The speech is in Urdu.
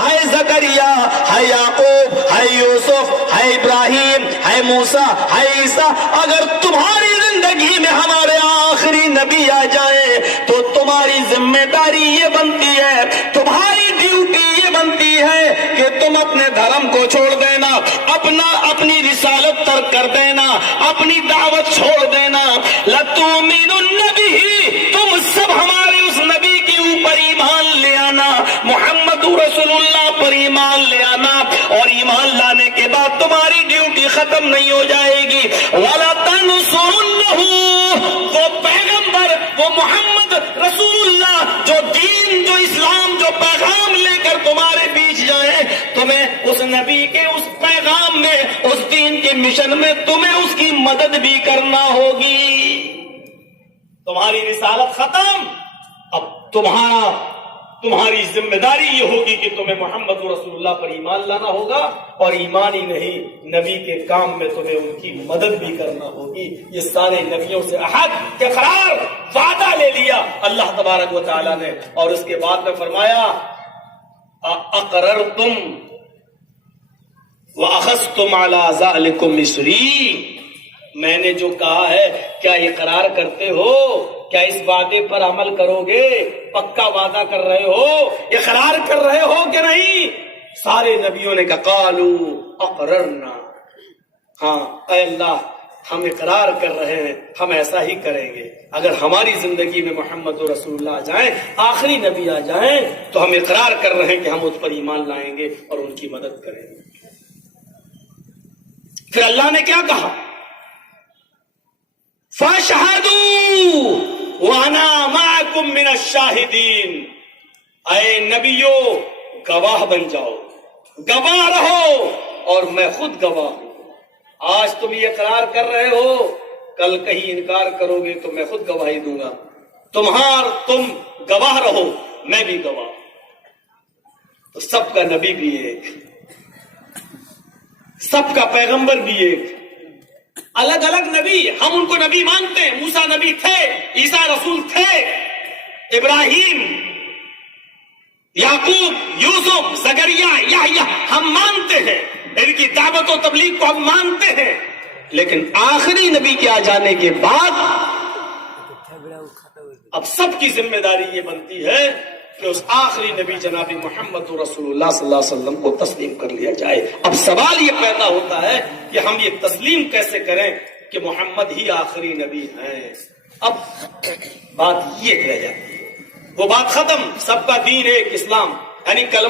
ہے زکریا، ہے یعقوب، ہے یوسف، ہے ابراہیم، ہے موسیٰ، ہے عیسیٰ، اگر تمہاری زندگی میں ہمارے آخری نبی آ جائے تو تمہاری ذمہ داری یہ بنتی ہے، تمہاری ڈیوٹی یہ بنتی ہے کہ تم اپنے دھرم کو چھوڑ دینا، اپنی رسالت ترک کر دینا، اپنی دعوت چھوڑ دینا۔ لَتُؤْمِنُنَّ بِهِ، تم سب ہمارے اس نبی کے اوپر ایمان لے آنا، محمد رسول اللہ پر ایمان لے آنا، اور ایمان لانے کے بعد تمہاری ڈیوٹی ختم نہیں ہو جائے گی۔ وَلَتَنْصُرُنَّهُ، وہ پیغمبر، وہ محمد رسول اللہ جو دین، جو اسلام، جو پیغام لے کر تمہارے بیچ جائے، تمہیں اس نبی کے اس پیغام میں، اس دین کے مشن میں تمہیں اس کی مدد بھی کرنا ہوگی۔ تمہاری رسالت ختم، اب تمہاری ذمہ داری یہ ہوگی کہ تمہیں محمد رسول اللہ پر ایمان لانا ہوگا، اور ایمان ہی نہیں، نبی کے کام میں تمہیں ان کی مدد بھی کرنا ہوگی۔ یہ سارے نبیوں سے عہد، اقرار، وعدہ لے لیا اللہ تبارک و تعالیٰ نے، اور اس کے بعد میں فرمایا اقررتم وَأَخَذْتُمْ عَلَىٰ ذَلِكُمْ مِصْرِي، میں نے جو کہا ہے کیا اقرار کرتے ہو؟ کیا اس وعدے پر عمل کرو گے؟ پکا وعدہ کر رہے ہو؟ اقرار کر رہے ہو کہ نہیں؟ سارے نبیوں نے کہا قالوا اقررنا، ہاں اے اللہ ہم اقرار کر رہے ہیں، ہم ایسا ہی کریں گے۔ اگر ہماری زندگی میں محمد رسول اللہ آ جائیں، آخری نبی آ جائیں، تو ہم اقرار کر رہے ہیں کہ ہم اس پر ایمان لائیں گے اور ان کی مدد کریں گے۔ پھر اللہ نے کیا کہا؟ فَاشْهَدُوا وَأَنَا مَعَكُمْ مِنَ الشَّاهِدِينَ، اے نبیو گواہ بن جاؤ، گواہ رہو، اور میں خود گواہ ہوں۔ آج تم یہ اقرار کر رہے ہو، کل کہیں انکار کرو گے تو میں خود گواہی دوں گا۔ تم گواہ رہو، میں بھی گواہ ہوں۔ تو سب کا نبی بھی ایک، سب کا پیغمبر بھی ایک، الگ الگ نبی، ہم ان کو نبی مانتے ہیں۔ موسیٰ نبی تھے، عیسیٰ رسول تھے، ابراہیم، یعقوب، یوسف، زکریا، یحییٰ ہم مانتے ہیں، ان کی دعوت و تبلیغ کو ہم مانتے ہیں، لیکن آخری نبی کے آ جانے کے بعد اب سب کی ذمہ داری یہ بنتی ہے کہ اس آخری نبی جناب محمد رسول اللہ صلی اللہ علیہ وسلم کو تسلیم کر لیا جائے۔ اب سوال یہ پیدا ہوتا ہے کہ ہم یہ تسلیم کیسے کریں کہ محمد ہی آخری نبی ہیں؟ اب بات یہ رہ جاتی ہے، وہ بات ختم، سب کا دین ایک، اسلام، یعنی کلمہ